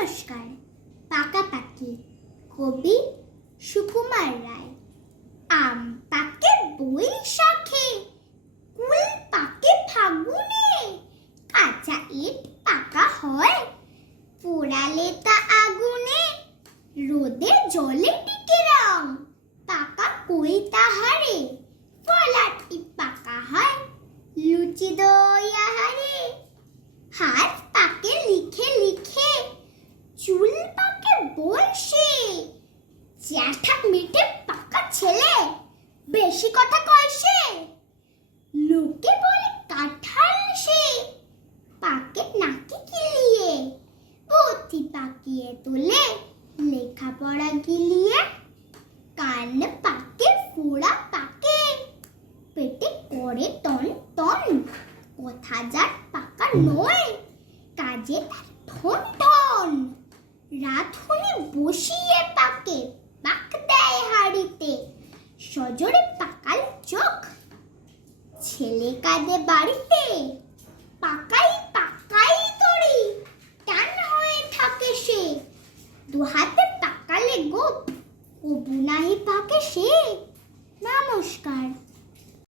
নমস্কার। পাকাপাকি, কবি সুকুমার রায়। আম পাকে বৈশাখে, কুল পাকে ফাগুনে, কাঁচা ইট পাকা হয় পোড়ালে তা আগুনে। রোদে জলে টিকে রং পাকা কই তাহারে, ফলার ইট পাকা হয় লুচি দই আহারে। হাত পাকে লিখে লিখে, চুল পাকে বয়সে, জ্যাঠা মেটে পাকা ছেলে বেশি কথা কয় সে। লোকে বলে কাঁঠাল সে, পাকে নাকি কিলিয়ে, বুদ্ধি পাকিয়ে তোলে লেখাপড়া গিলিয়ে। কান পাকে ফোড়া পাকে, পেটে করে টন টন, কথা যার পাকা নয় কাজে তার ঠন ঠন। রাধুনি বসিয়ে পাকে, পাক দেয় হাড়িতে, সজোরে পাকাল চোখ ছেলে কাঁদে বাড়িতে। পাকাই পাকাই তরি টান হয়ে থাকে সে, দুহাতে পাকালে গোপ কবু নাহি পাকে সে। নমস্কার।